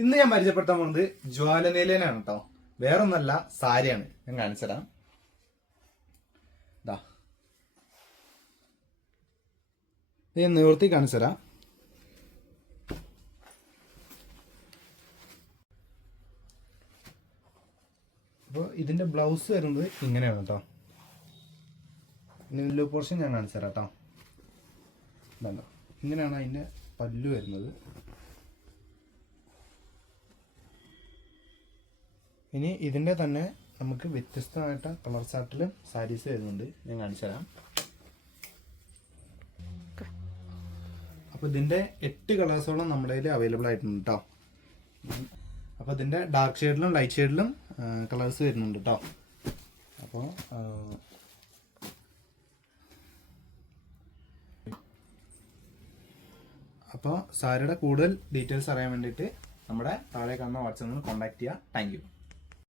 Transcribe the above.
ഇന്ന് ഞാൻ പരിചയപ്പെടുത്താൻ പോകുന്നത് ജ്വാലനീലനാണ് കേട്ടോ. വേറൊന്നല്ല, സാരിയാണ്. ഞാൻ കാണിച്ചുതരാം. ഇതാ, ഇത് ഞാൻ നിവർത്തി കാണിച്ചുതരാം. അപ്പോൾ ഇതിന്റെ ബ്ലൗസ് വരുന്നത് ഇങ്ങനെയാണ് കേട്ടോ. നെല്ലു പോർഷൻ ഞാൻ കാണിച്ചു തരാം കേട്ടോ. ഇതാ, ഇങ്ങനെയാണ് അതിന്റെ പല്ലു വരുന്നത്. ഇനി ഇതിന്റെ തന്നെ നമുക്ക് വ്യത്യസ്തമായിട്ട് കളർ ചാർട്ടിലും സാരീസ് വരുന്നുണ്ട്. ഞാൻ കാണിച്ചു തരാം. അപ്പോൾ ഇതിന്റെ 8 കളേഴ്സോളം നമ്മുടെ കയ്യിൽ അവൈലബിൾ ആയിട്ടുണ്ട് കേട്ടോ. അപ്പോൾ ഇതിന്റെ ഡാർക്ക് ഷെയ്ഡിലും ലൈറ്റ് ഷെയ്ഡിലും കളേഴ്സ് വരുന്നുണ്ട് കേട്ടോ. അപ്പോൾ സാരിയുടെ കൂടുതൽ ഡീറ്റെയിൽസ് അറിയാൻ വേണ്ടിയിട്ട് നമ്മുടെ താഴെ കാണുന്ന വാട്സാപ്പിൽ കോൺടാക്ട് ചെയ്യുക. Thank you.